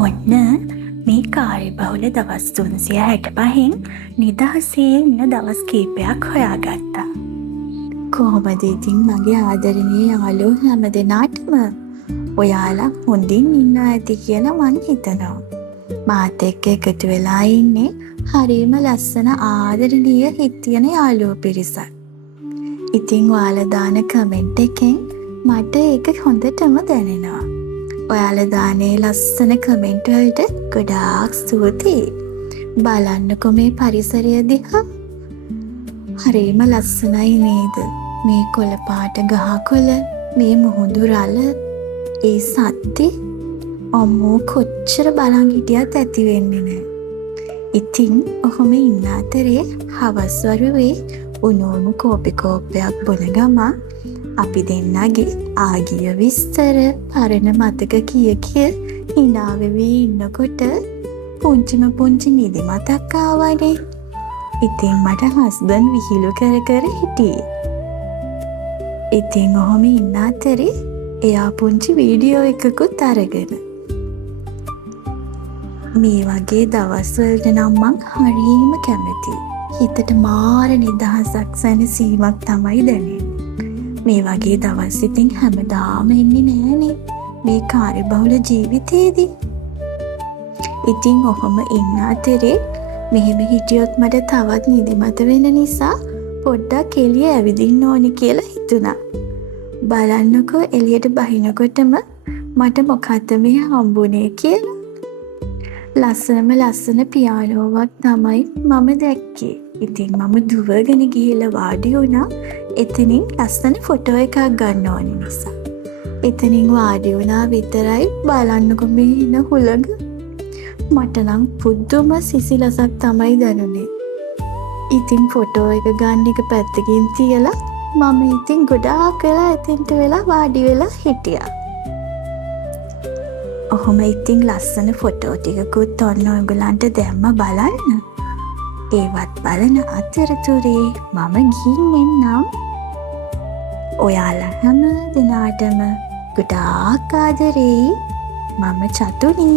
ඔන්න මේ කාර්යබහුල දවස් 365න් නිදහසේ ඉන්න දවස් කීපයක් හොයාගත්තා. කොහොමද ඉතින් මගේ ආදරණීය යාළුවෝ හැමදෙනාටම ඔයාලා හොඳින් ඉන්න ඇති කියලා මං හිතනවා. මාත් එක්ක එකතු වෙලා ඉන්නේ හරිම ලස්සන ආදරණීය හිත් තියෙන යාළුවෝ පිරිසක්. ඉතින් ඔයාලා දාන කමෙන්ට් එකෙන් මට ඒක හොඳටම දැනෙනවා. ඔයාලා දානේ ලස්සන කමෙන්ට් වලට ගොඩාක් ස්තුතියි. බලන්නකෝ මේ පරිසරය දිහා. හරිම ලස්සනයි නේද? මේ කොළ පාට ගහකොළ, මේ මුහුදු රළ, ඒ සත්ති අම්මෝ කොච්චර බලන් හිටියත් ඇති වෙන්නේ නැහැ. ඉතින් ඔහොම ඉන්න අතරේ හවස් වරුවේ උණු කෝපි කෝප්පයක් බොන ගමන් අපි දෙන්නගේ ආගිය විස්තර පරණ මතක කිය hina වෙවි ඉන්නකොට පුංචි නිදි මතක් ආවනේ. ඉතින් මට හස්බන්ඩ් විහිළු කර හිටියේ. ඉතින් ඔහොම ඉන්න අතරේ එයා පුංචි වීඩියෝ එකකුත් අරගෙන. මේ වගේ දවස්වලට නම් මං හරිම කැමතියි. හිතට මාර නිදහසක් සැනසීමක් තමයි දැනෙන්නේ. මේ වගේ දවස් ඉතින් හැමදාම එන්නේ නෑනේ මේ කාර්යබහුල ජීවිතේදී. ඉතින් ඔහොම ඉන්න අතරේ මෙහෙම හිටියොත් මට තවත් නිදිමත වෙන නිසා පොඩ්ඩක් එළිය ඇවිදින්න ඕනි කියලා හිතුණා. බලන්නකෝ එළියට බහිනකොටම මට මොකද්ද මේ හම්බුනේ කියලා. ලස්සන පියානෝවක් තමයි මම දැක්කේ. ඉතින් මම දුවගෙන ගිහිල්ලා වාඩි වුණා. එතනින් ලස්සන ෆොටෝ එකක් ගන්න ඕන නිසා. එතනින් වාඩි වුණා විතරයි බලන්නකො මේ ඉන හුළඟ. මට නම් පුදුම සිසිලසක් තමයි දැනුනේ. ඉතින් ෆොටෝ එක ගන්න එක පැත්තකින් තියලා මම ඉතින් ගොඩාක් වෙලා එතෙන්ට වෙලා වාඩි වෙලා හිටියා. ඔහොම ඉතින් ලස්සන ෆොටෝ ටිකකුත් ඔන්න ඔයගොල්ලන්ට දැම්ම බලන්න. ඒවත් බලන අතරතුරේ මම ගිහින් එන්නම්. ඔයාලා හැම දිනාටම ගොඩාක් ආදරෙයි. මම චතුනි.